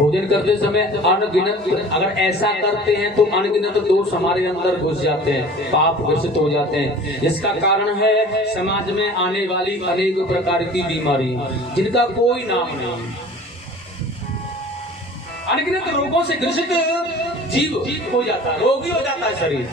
भोजन करते समय अनगिनत, अगर ऐसा करते हैं तो अनगिनत दोष हमारे अंदर घुस जाते हैं, पाप घोषित हो जाते हैं, जिसका कारण है समाज में आने वाली अनेक प्रकार की बीमारी जिनका कोई नाम नहीं। अनगिनत रोगों से ग्रसित जीव हो जाता है, रोगी हो जाता है शरीर।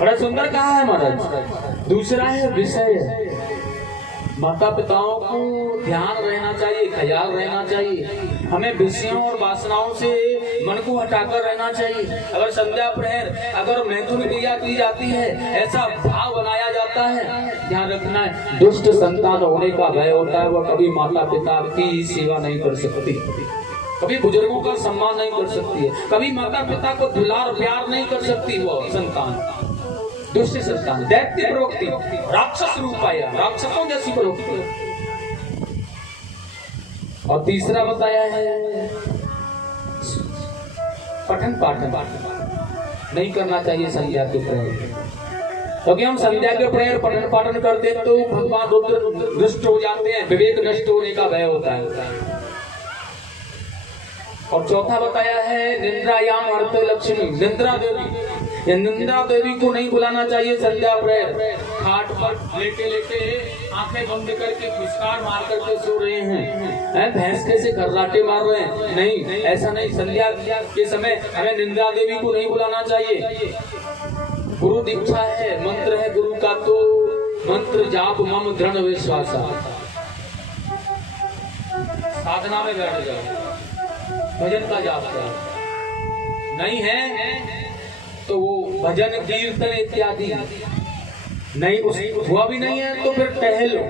बड़ा सुंदर कहा है महाराज। दूसरा है विषय। माता पिताओं को ध्यान रहना चाहिए, ख्याल रहना चाहिए। हमें विषयों और वासनाओं से मन को हटाकर रहना चाहिए। अगर संध्या प्रहर अगर मैथुन क्रिया की जाती है, ऐसा भाव बनाया जाता है, ध्यान रखना है दुष्ट संतान होने का भय होता है। वह कभी माता पिता की सेवा नहीं कर सकती, कभी बुजुर्गों का सम्मान नहीं कर सकती है, कभी माता पिता को दुलार प्यार नहीं कर सकती। वो संतान दुष्ट संतान, दैत्य प्रवृत्ति, राक्षस रूप आया, राक्षसों जैसी प्रवृत्ति। और तीसरा बताया है पठन पाठन नहीं करना चाहिए संध्या के प्रेयर, क्योंकि हम संध्या के प्रेयर पठन पाठन करते हैं तो भगवान रुद्र नष्ट हो जाते हैं, विवेक नष्ट होने का भय होता है। और चौथा बताया है निंद्रायाम अर्थ लक्ष्मी, निंद्रा देवी। निंद्रा देवी को नहीं बुलाना चाहिए संध्या प्रेयर। खाट पर लेटे लेटे आंखें बंद करके फुसकार मार करके सो रहे हैं, भैंस कैसे खर्राटे मार रहे हैं, नहीं, ऐसा नहीं। संध्या के समय हमें निंद्रा देवी को नहीं बुलाना चाहिए। गुरु दीक्षा है, मंत्र है गुरु का, तो मंत्र जाप मम दृढ़ विश्वास, साधना में बैठ जाओ, भजन का जाप करो। नहीं है तो वो भजन कीर्तन इत्यादि नहीं, उस हुआ भी नहीं है तो फिर टहलो,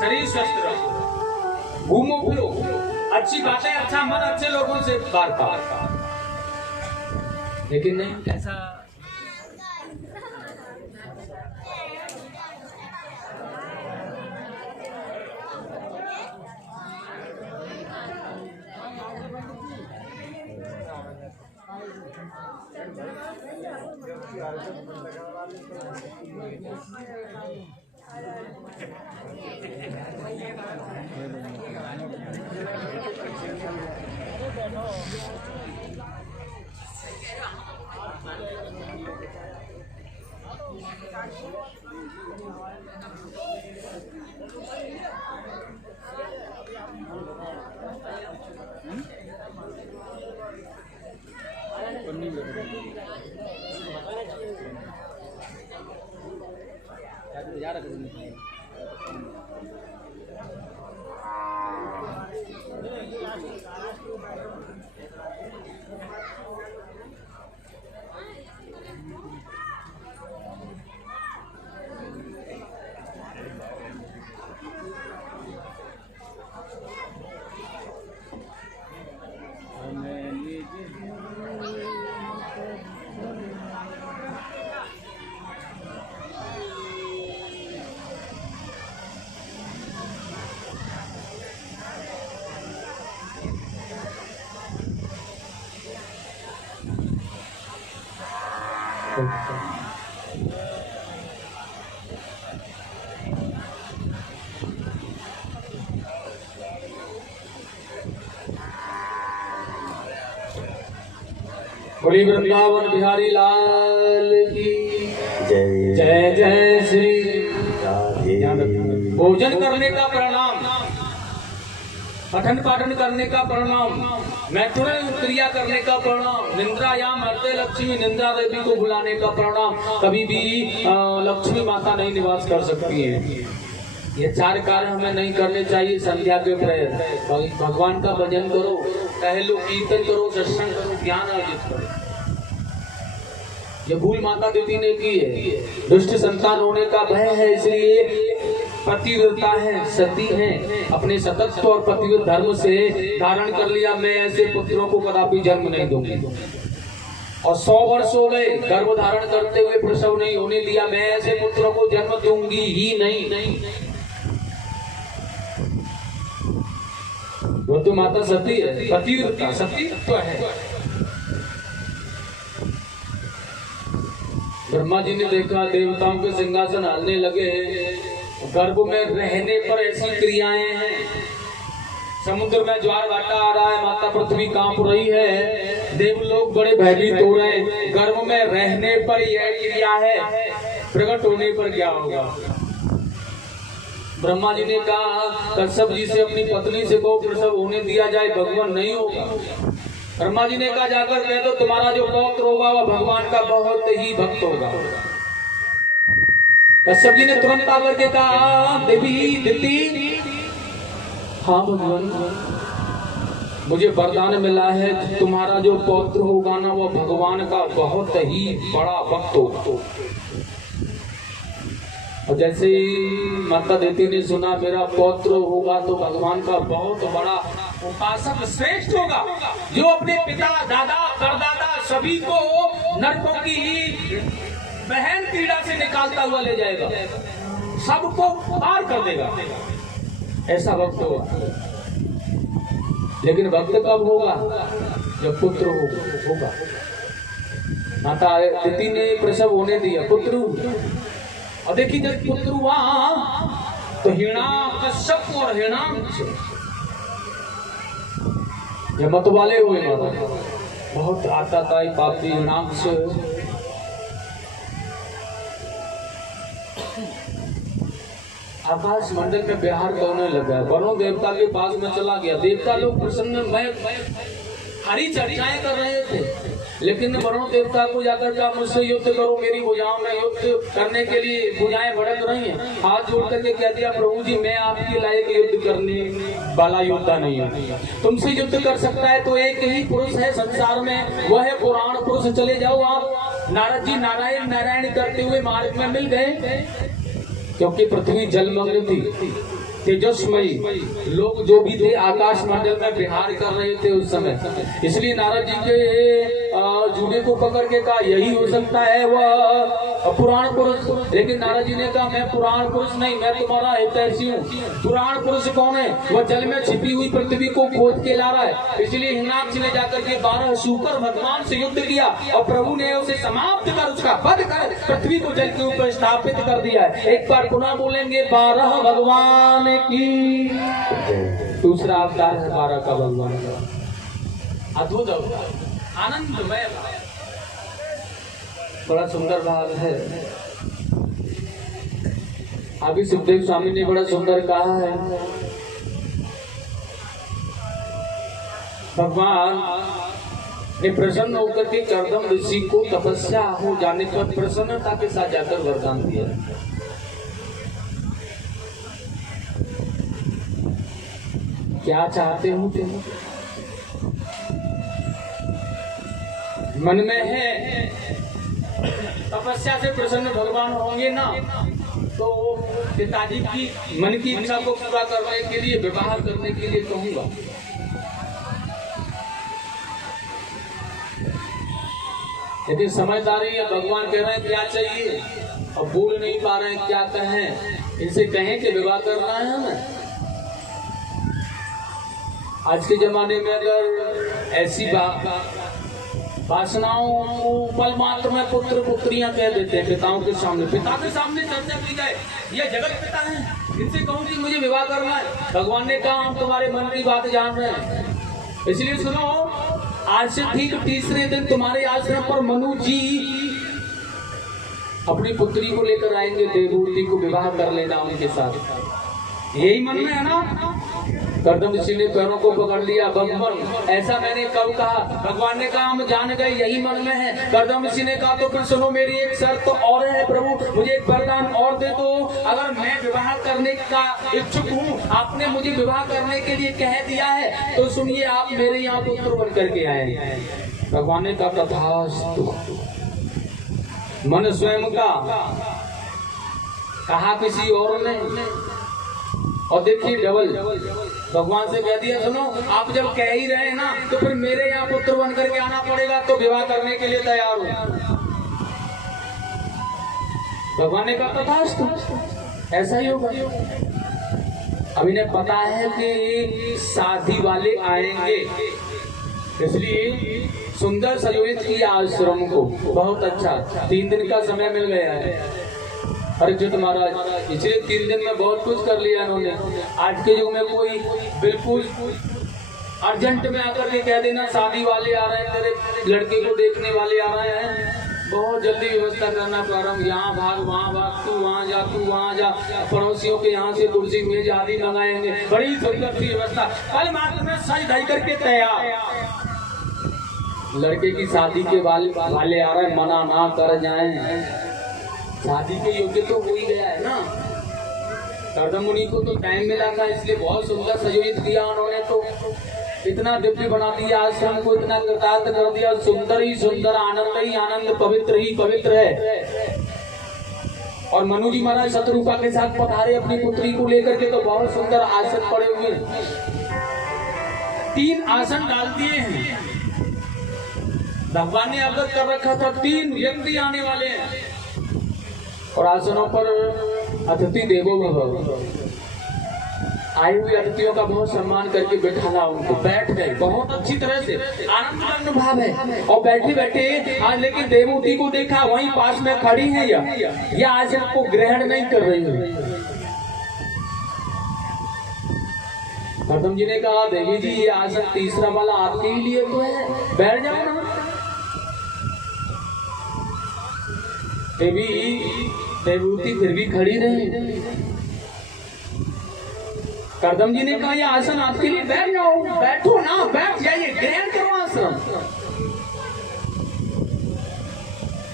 शरीर स्वस्थ रहो, घूमो फिरो, अच्छी बातें, अच्छा मन, अच्छे लोगों से वार्ता। लेकिन नहीं ऐसा बोली वृंदावन बिहारी लाल की जय। जय जय श्री राधे। भोजन करने का प्रणाम, पठन पाठन करने का प्रणाम, मैथुन क्रिया करने का प्रणाम, निंद्रायाम हरते लक्ष्मी, निंद्रा देवी को बुलाने का प्रणाम। कभी भी लक्ष्मी माता नहीं निवास कर सकती है। ये चार कार्य हमें नहीं करने चाहिए संध्या के प्रेयर। भगवान का भजन करो, टहलो, कीर्तन करो, सत्संग करो, ज्ञान अर्जित करो। ये भूल माता दीदी ने की है। दुष्ट संतान होने का भय है, इसलिए पतिव्रता है, सती है, अपने सतत्व और पतिव्रत धर्म से धारण कर लिया, मैं ऐसे पुत्रों को कदापि जन्म नहीं दूंगी। और 100 वर्ष हो गए गर्भ धारण करते हुए प्रसव नहीं होने दिया, मैं ऐसे पुत्रों को जन्म दूंगी ही नहीं। वो तो माता सती है, पतिव्रता, सती तो है। ब्रह्मा जी ने देखा देवताओं के सिंहासन हिलने लगे, गर्भ में रहने पर ऐसी क्रियाएं हैं, समुद्र में ज्वार भाटा आ रहा है, माता पृथ्वी कांप रही है, देव लोग बड़े भयभीत हो रहे हैं। गर्भ में रहने पर यह क्रिया है, प्रकट होने पर क्या होगा? ब्रह्मा जी ने कहा कश्यप जी से अपनी पत्नी से को प्रसव होने दिया जाए, भगवान नहीं होगा। ब्रह्मा जी ने कहा जाकर कह दो तुम्हारा जो पौत्र होगा वह भगवान का बहुत ही भक्त होगा। कश्यप जी ने तुरंत आकर के कहा देवी दिति, हाँ भगवान, मुझे वरदान मिला है तुम्हारा जो पौत्र होगा ना वो भगवान का बहुत ही बड़ा भक्त होगा। और जैसे ही माता देवी ने सुना मेरा पौत्र होगा तो भगवान का बहुत बड़ा उपासक श्रेष्ठ होगा, जो अपने पिता दादा परदादा सभी को नरकों की बहन पीड़ा से निकालता हुआ ले जाएगा, सबको पार कर देगा, ऐसा भक्त होगा। लेकिन भक्त कब होगा? जब पुत्र होगा। माता दिति ने प्रसव होने दिया, पुत्र, और देखिए जब पुत्र हुआ तो हिरण्यकश्यप और हिरण्याक्ष ये मत वाले हुए, बहुत आताताई पापी हिरण्याक्ष आकाश मंडल में विहार करने लगा, वरुण देवता के पास में चला गया। देवता लोग प्रसन्न मैं हरी चर्चाएं कर रहे थे, लेकिन वरुण देवता को जाकर कहा मुझसे युद्ध करो, मेरी भुजाओं में युद्ध करने के लिए भुजाएं भड़क रही हैं। हाथ जोड़ करके कह दिया प्रभु जी मैं आपके लायक युद्ध करने वाला योद्धा नहीं हूँ, तुमसे युद्ध कर सकता है तो एक ही पुरुष है संसार में, वह है पुराण पुरुष, चले जाओ आप। नारद जी नारायण नारायण करते हुए मार्ग में मिल गए, क्योंकि पृथ्वी जलमग्न थी, तेजस्मयी लोग जो भी थे आकाश मंडल में विहार कर रहे थे उस समय, इसलिए नारद जी के जूड़े को पकड़ के कहा यही हो सकता है वह पुराण पुरुष। लेकिन नारद जी ने कहा मैं पुराण पुरुष नहीं, मैं तुम्हारा हितैषी हूँ। पुराण पुरुष कौन है? वह जल में छिपी हुई पृथ्वी को खोज के ला रहा है। इसलिए हिरण्याक्ष ने जाकर के 12 शूकर भगवान से युद्ध किया और प्रभु ने उसे समाप्त कर उसका वध कर पृथ्वी को जल के ऊपर स्थापित कर दिया है। एक बार पुनः बोलेंगे 12 भगवान की। दूसरा अवतार है 12 का भगवान का, अद्भुत अवतार, आनंदमय, बड़ा सुंदर भाव है। अभी सुखदेव स्वामी ने बड़ा सुंदर कहा है, भगवान ने प्रसन्न होकर के कर्दम ऋषि को तपस्या हो जाने पर प्रसन्नता के साथ जाकर वरदान दिया। क्या चाहते हो तुम? मन में है तपस्या से प्रसन्न भगवान होंगे ना, तो पिताजी की मन की इच्छा को पूरा करने के लिए विवाह करने के लिए कहूंगा। यदि समझदारी है, भगवान कह रहे हैं क्या चाहिए और बोल नहीं पा रहे हैं क्या कहें, इनसे कहें कि विवाह करना है हमें। आज के जमाने में अगर ऐसी वासनाओं को पल मात्र में पुत्र पुत्रियां कह देते हैं पिताओं के सामने, पिता के सामने चर्चा की जाए ये जगत पिता है, इनसे कहूं कि मुझे विवाह करना है। भगवान ने कहा हम तुम्हारे मन की बात जान रहे हैं, इसलिए सुनो, आज से ठीक तीसरे दिन तुम्हारे आश्रम पर मनु जी अपनी पुत्री को लेकर आएंगे, देवहूति को विवाह कर लेना उनके साथ। यही मन में है ना? कर्दम ऋषि ने पैरों को पकड़ लिया, भगवान ऐसा मैंने कब कहा? भगवान ने कहा हम जान गए यही मन में है। कर्दम ऋषि ने कहा तो फिर सुनो, मेरी एक शर्त और है प्रभु, मुझे एक वरदान और दे दो। अगर मैं विवाह करने का इच्छुक हूँ, आपने मुझे विवाह करने के लिए कह दिया है, तो सुनिए आप मेरे यहाँ पुत्र बन करके आए। भगवान ने कहा तथास्तु। मन स्वयं का कहा किसी और ने, और देखिए डबल भगवान से कह दिया सुनो आप जब कह ही रहे हैं ना, तो फिर मेरे यहाँ पुत्र बन करके आना पड़ेगा, तो विवाह करने के लिए तैयार हूँ। भगवान ने कहा तथास्तु, ऐसा ही होगा। अब इन्हें पता है कि शादी वाले आएंगे, इसलिए सुंदर संयोजित किया आश्रम को, बहुत अच्छा। 3 दिन का समय मिल गया है। अरे जो तुम्हारा पिछले 3 दिन में बहुत कुछ कर लिया इन्होंने। आज के युग में कोई बिल्कुल अर्जेंट में आकर के कह देना शादी वाले आ रहे हैं, तेरे लड़के को देखने वाले आ रहे हैं, बहुत जल्दी व्यवस्था करना प्रारंभ, यहाँ भाग वहाँ भाग, तू वहाँ जा, पड़ोसियों के यहाँ से कुर्सी मेज आदि मंगाएंगे, बड़ी सुंदर सी व्यवस्था। कल मात्र में सज धज करके तैयार, लड़के की शादी के वाले आ रहे हैं, मना ना कर जाएं, शादी के योग्य तो हो ही गया है ना। कर्दम मुनि को तो टाइम मिला था, इसलिए बहुत सुंदर सजोजित किया उन्होंने, तो इतना दिव्य बना दिया आश्रम को, इतना कृतार्थ कर दिया, सुंदर ही सुंदर, आनंद ही आनंद, पवित्र ही पवित्र है। और मनु जी महाराज शत्रुपा के साथ पधारे अपनी पुत्री को लेकर के, तो बहुत सुंदर आसन पड़े हुए, 3 आसन डाल दिए हैं भगवान ने अवगत कर रखा था, 3 व्यक्ति आने वाले हैं और आसनों पर अतिथि देवो भव, आए हुए अतिथियों का बहुत सम्मान करके बैठाना, उनको बैठ गए बहुत अच्छी तरह से, आनंद भाव है। और बैठे बैठे आज लेकिन देवहूति को देखा, वहीं पास में खड़ी है या आज आपको ग्रहण नहीं कर रही है। कर्दम जी ने कहा, देवी जी ये आसन तीसरा वाला आपके ही लिए तो है, बैठ जाओ ना। देवहूति फिर भी खड़ी रही। कर्दम जी ने कहा, यह आसन आपके लिए, बैठ जाओ, बैठो ना, बैठ जाइए, ग्रहण करो आसन।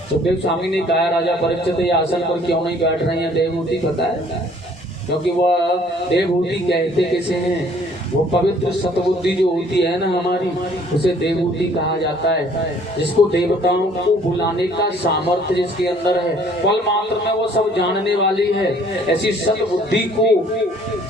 सुखदेव स्वामी ने कहा, राजा परीक्षित ये आसन पर क्यों नहीं बैठ रही हैं देवहूति? पता है क्योंकि वह देवहूति कहते किसे हैं, वो पवित्र सतबुद्धि जो होती है ना हमारी, उसे देवहूति कहा जाता है, जिसको देवताओं को बुलाने का सामर्थ्य जिसके अंदर है, पल मात्र में वो सब जानने वाली है, ऐसी सतबुद्धि को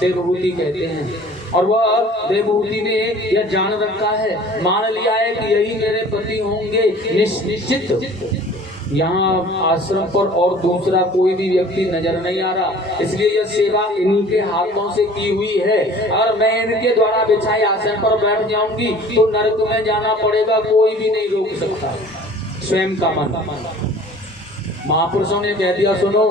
देवहूति कहते हैं। और वह देवहूति ने यह जान रखा है, मान लिया है कि यही मेरे पति होंगे निश्चित। यहाँ आश्रम पर और दूसरा कोई भी व्यक्ति नजर नहीं आ रहा, इसलिए यह सेवा इन्हीं के हाथों से की हुई है। और मैं इनके द्वारा बिछाई आसन पर बैठ जाऊंगी तो नरक में जाना पड़ेगा, कोई भी नहीं रोक सकता, स्वयं का मन। महापुरुषों ने कह दिया, सुनो,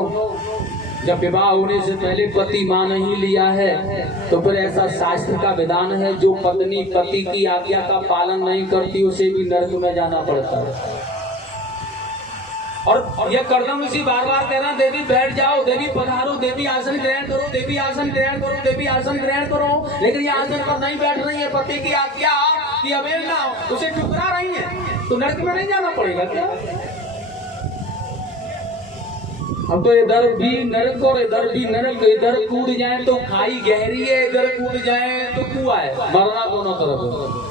जब विवाह होने से पहले पति मान ही लिया है तो फिर ऐसा शास्त्र का विधान है, जो पत्नी पति की आज्ञा का पालन नहीं करती उसे भी नरक में जाना पड़ता है। और यह कर्दम ऋषि बार बार कह रहा, देवी बैठ जाओ, देवी पधारो, देवी आसन ग्रहण करो, देवी आसन ग्रहण करो, देवी आसन ग्रहण करो, लेकिन ये आसन पर नहीं बैठ रही है, पति की आज्ञा की अवहेलना उसे ठुकरा रही है, तो नरक में नहीं जाना पड़ेगा क्या? अब तो इधर भी नरक और इधर भी नरक, इधर कूद जाए तो खाई गहरी है, इधर कूद जाए तो कुआं है, मरना दोनों तरफ।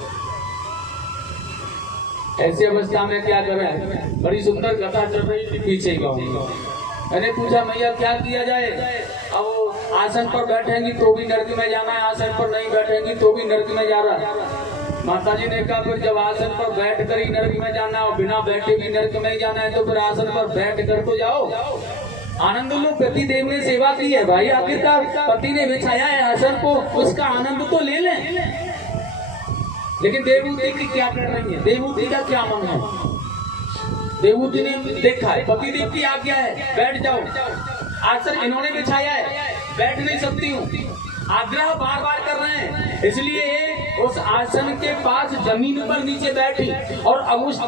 ऐसी अवस्था में क्या करें? बड़ी सुंदर कथा चल रही थी पीछे ही। मैंने पूछा, मैया क्या किया जाए? अब आसन पर बैठेंगी तो भी नरक में जाना है, आसन पर नहीं बैठेंगी तो भी नरक में जा रहा है। माता जी ने कहा, फिर जब आसन पर बैठ कर ही नरक में जाना और बिना बैठे भी नरक में जाना है तो फिर आसन पर बैठ कर तो जाओ, आनंद लो। पति देव ने सेवा की है भाई, आखिरकार पति ने बिछाया है आसन को, उसका आनंद तो ले लें। लेकिन देवहूति की क्या कर रही है? देवहूति का क्या मन है? देवहूति ने देखा है पति देव की आज्ञा है, बैठ जाओ, आसन इन्होंने बिछाया है, बैठ नहीं सकती हूँ, आग्रह बार बार कर रहे हैं, इसलिए उस आसन के पास जमीन पर नीचे बैठी और अंगुष्ठ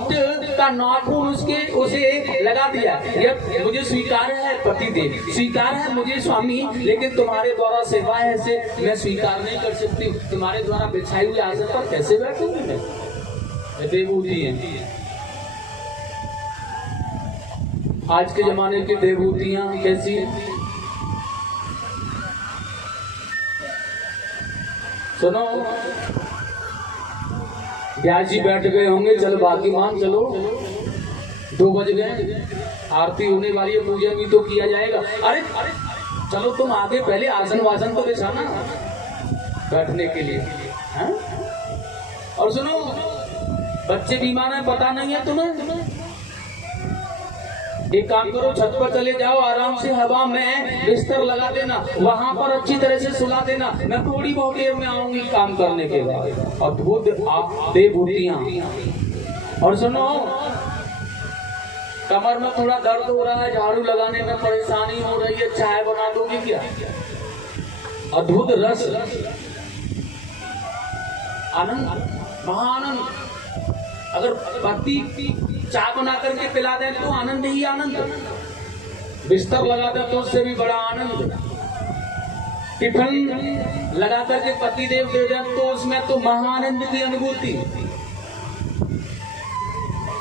का नाखून उसे लगा दिया। यह मुझे स्वीकार है पति देव, स्वीकार है मुझे स्वामी, लेकिन तुम्हारे द्वारा सेवा है इसे मैं स्वीकार नहीं कर सकती, तुम्हारे द्वारा बिछाई हुई आसन पर कैसे बैठूंगी मैं? देवहूति है। आज के जमाने की देवहूतियां कैसी? सुनो, ब्यास जी बैठ गए होंगे, चलो बाकी मान चलो, 2 बज गए, आरती होने वाली है, पूजन भी तो किया जाएगा। अरे चलो तुम आगे, पहले आसन वासन तो बिछाना बैठने के लिए, है? और सुनो, बच्चे बीमार हैं, पता नहीं है तुम्हें, एक काम करो, छत पर चले जाओ, आराम से हवा में बिस्तर लगा देना, वहां पर अच्छी तरह से सुला देना, मैं थोड़ी बहुत देर में आऊंगी काम करने के बाद। अद्भुत देवहूतियां। और सुनो, कमर में थोड़ा दर्द हो रहा है, झाड़ू लगाने में परेशानी हो रही है, चाय बना दोगे क्या? अद्भुत रस, आनंद, महाआनंद। अगर पति चाय बना करके पिला दें तो आनंद ही आनंद, बिस्तर लगा दें तो उससे भी बड़ा आनंद, टिफिन लगा करके पति देव दे दें तो उसमें तो महाआनंद की अनुभूति,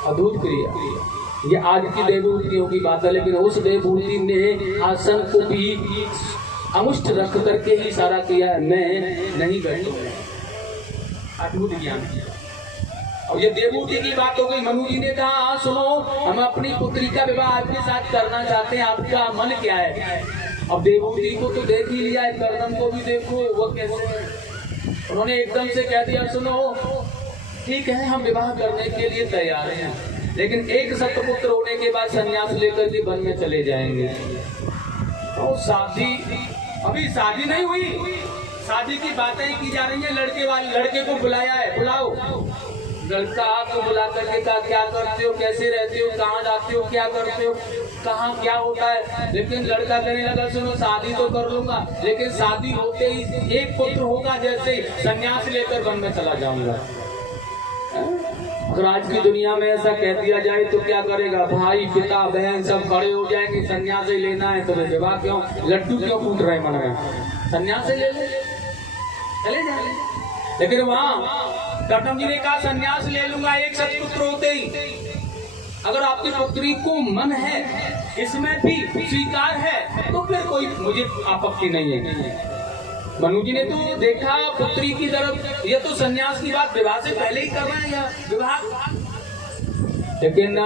अद्भुत क्रिया। ये आज की देवभूतियों की बात है, लेकिन उस देवभूति ने आसन को भी अमुष्ट रख करके ही इशारा किया है, मैं नहीं बैठूंगा। अद्भुत ज्ञान किया। और ये देवभूति की बात हो गई। मनु जी ने कहा सुनो, हम अपनी पुत्री का विवाह आपके साथ करना चाहते हैं, आपका मन क्या है? अब देवभूति को तो देख ही लिया है, कर्दम को भी देखो वो कैसे। उन्होंने एकदम से कह दिया सुनो ठीक है, हम विवाह करने के लिए तैयार हैं, लेकिन एक सतपुत्र होने के बाद संन्यास लेकर के वन में चले जाएंगे। तो शादी, अभी शादी नहीं हुई, शादी की बातें की जा रही है। लड़के को बुलाया है, बुलाओ। लड़का आपको बुला करके कहा क्या करते हो, कैसे रहते हो, कहाँ जाते हो, क्या करते हो, कहाँ क्या होता है। लेकिन लड़का कहने लगा सुनो शादी तो कर लूंगा, लेकिन शादी होते ही एक पुत्र होगा, जैसे संन्यास लेकर वन में चला जाऊंगा। अगर आज की दुनिया में ऐसा कह दिया जाए तो क्या करेगा? भाई पिता बहन सब खड़े हो जाएंगे, संन्यास ही लेना है तो विवाह क्यों, लड्डू क्यों फूट रहे मन में, संन्यास ही ले ले, चले जाए। लेकिन वहाँ गौतम जी ने कहा संन्यास ले लूंगा एक सत्पुत्र होते ही। अगर आपकी पुत्री को मन है, इसमें भी स्वीकार है, तो फिर कोई मुझे आपत्ति नहीं है। मनु जी ने तो देखा पुत्री की तरफ, ये तो संन्यास की बात विवाह से पहले ही कर रहे हैं या विवाह, लेकिन